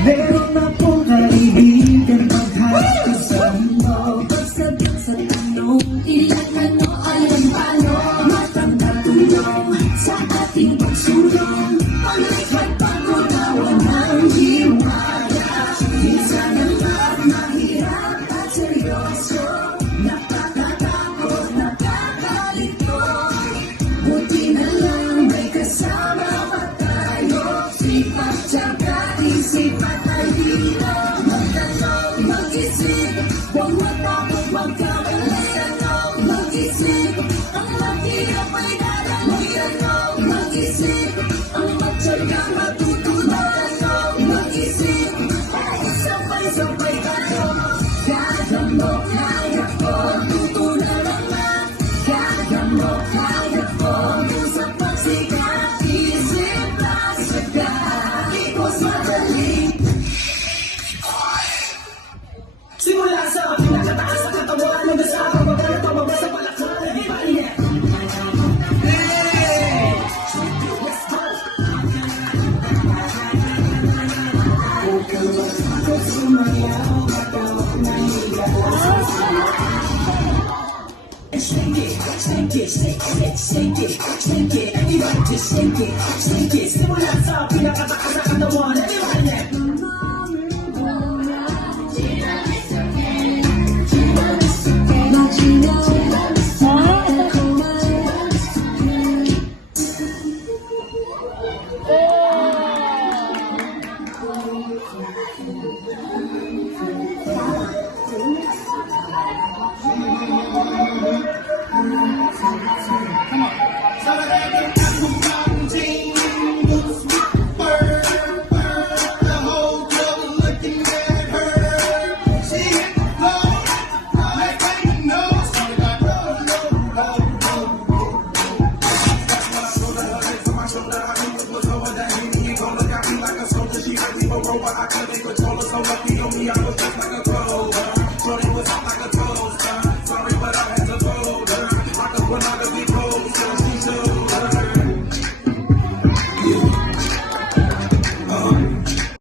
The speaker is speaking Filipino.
Meron na pong kaibigan maghati sa mundo. Pagsagot sa tanong, ilang ano alam paano matanda tulong sa ating pagsulong. Paglikhat pag-unawa ng himaya. Minsan ang lahat mahirap at seryoso. Nakakatakot, nakakalito. Buti na lang may kasama pa tayo. Sipat, tiyaga, isip at ay dito. Magtanong, mag-isip, huwag matakot, magkamali. Tanong, mag-isip, ang mahirap ay dadalang. Tanong, mag-isip, ang magtyaga matutunan. Tanong, mag-isip, sabay-sabay tayo. Kaya mo, kaya ko, tutunan naman. Kaya mo, kaya ko, sa pagsikat. Isip na saga, ikos madali. Simula sa pinakataas sa katawan, hanggang sa pagkakala, pababa sa palakpakan, di ba niya? Hey! Let's go! Huwag kang matakot, sumayaw, matawag na higaw. Shake it, shake it, shake it, shake it, shake it. Everybody just shake it, shake it. Simula sa pinakataas sa katawan, di ba niya? Robot, I couldn't control her, so lucky